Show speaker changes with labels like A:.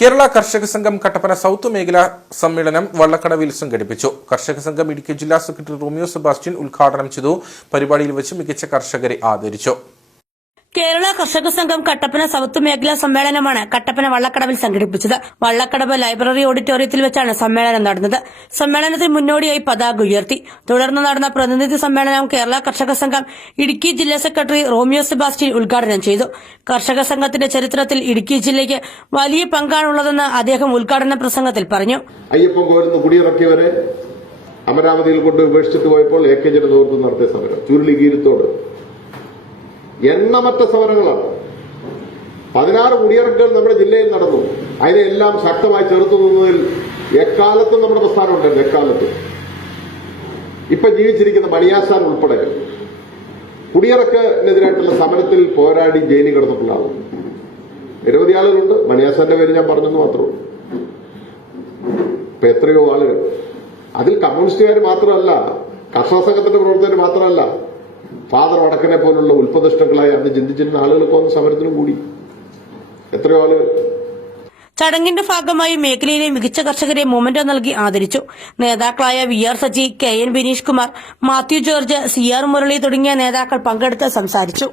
A: കേരള കർഷക സംഘം കട്ടപ്പന സൗത്ത് മേഖലാ സമ്മേളനം വള്ളക്കടവിൽ സംഘടിപ്പിച്ചു. കർഷക സംഘം ഇടുക്കി ജില്ലാ സെക്രട്ടറി റോമിയോ സെബാസ്റ്റ്യൻ ഉദ്ഘാടനം ചെയ്തു. പരിപാടിയിൽ വെച്ച് മികച്ച കർഷകരെ ആദരിച്ചു.
B: കേരള കർഷക സംഘം കട്ടപ്പന സൗത്ത് മേഖലാ സമ്മേളനമാണ് കട്ടപ്പന വള്ളക്കടവിൽ സംഘടിപ്പിച്ചത്. വള്ളക്കടവ് ലൈബ്രറി ഓഡിറ്റോറിയത്തിൽ വെച്ചാണ് സമ്മേളനം നടന്നത്. സമ്മേളനത്തിന് മുന്നോടിയായി പതാക ഉയർത്തി. തുടർന്ന് നടന്ന പ്രതിനിധി സമ്മേളനം കേരള കർഷക സംഘം ഇടുക്കി ജില്ലാ സെക്രട്ടറി റോമിയോ സെബാസ്റ്റ്യൻ ഉദ്ഘാടനം ചെയ്തു. കർഷക സംഘത്തിന്റെ ചരിത്രത്തിൽ ഇടുക്കി ജില്ലയ്ക്ക് വലിയ പങ്കാണുള്ളതെന്ന് അദ്ദേഹം ഉദ്ഘാടന പ്രസംഗത്തിൽ പറഞ്ഞു.
C: അയ്യപ്പൻ അമരാവതിയിൽ കൊണ്ട് ഉപേക്ഷിച്ചിട്ട് പോയപ്പോൾ എ കെ നടത്തിയ സമരം. ചുരുളിഗീരത്തോട് എണ്ണമറ്റ സമരങ്ങളാണ് പതിനാറ് കുടിയിറക്കൽ നമ്മുടെ ജില്ലയിൽ നടന്നു. അതിനെല്ലാം ശക്തമായി ചെറുത്തു നിന്നതിൽ എക്കാലത്തും നമ്മുടെ പ്രസ്ഥാനം ഉണ്ടായിരുന്നു എക്കാലത്തും. ഇപ്പൊ ജീവിച്ചിരിക്കുന്ന മണിയാസാൻ ഉൾപ്പെടെ കുടിയിറക്കിനെതിരായിട്ടുള്ള സമരത്തിൽ പോരാടി ജയിലിൽ കിടന്നിട്ടുള്ള ആളുകൾ നിരവധി ആളുകളുണ്ട്. മണിയാസാന്റെ പേര് ഞാൻ പറഞ്ഞെന്ന് മാത്രമേ ഇപ്പൊ എത്രയോ ആളുകൾ. അതിൽ കമ്മ്യൂണിസ്റ്റുകാർ മാത്രമല്ല കർഷക സംഘത്തിന്റെ പ്രവർത്തകർ മാത്രമല്ല ഫാദർ വടക്കനെ പോലുള്ള ഉൽപ്പദിഷ്ടങ്ങളായി അന്ന് ചിന്തിച്ചിരുന്ന ആളുകളൊക്കെ ഒന്ന് സമരത്തിനും കൂടി. എത്രയോ ആളുകൾ.
B: ചടങ്ങിന്റെ ഭാഗമായി മേഖലയിലെ മികച്ച കർഷകരെ മൊമെന്റോ നൽകി ആദരിച്ചു. നേതാക്കളായ V R Saji K N Bineesh Kumar Mathew George C R Murali തുടങ്ങിയ നേതാക്കൾ പങ്കെടുത്ത് സംസാരിച്ചു.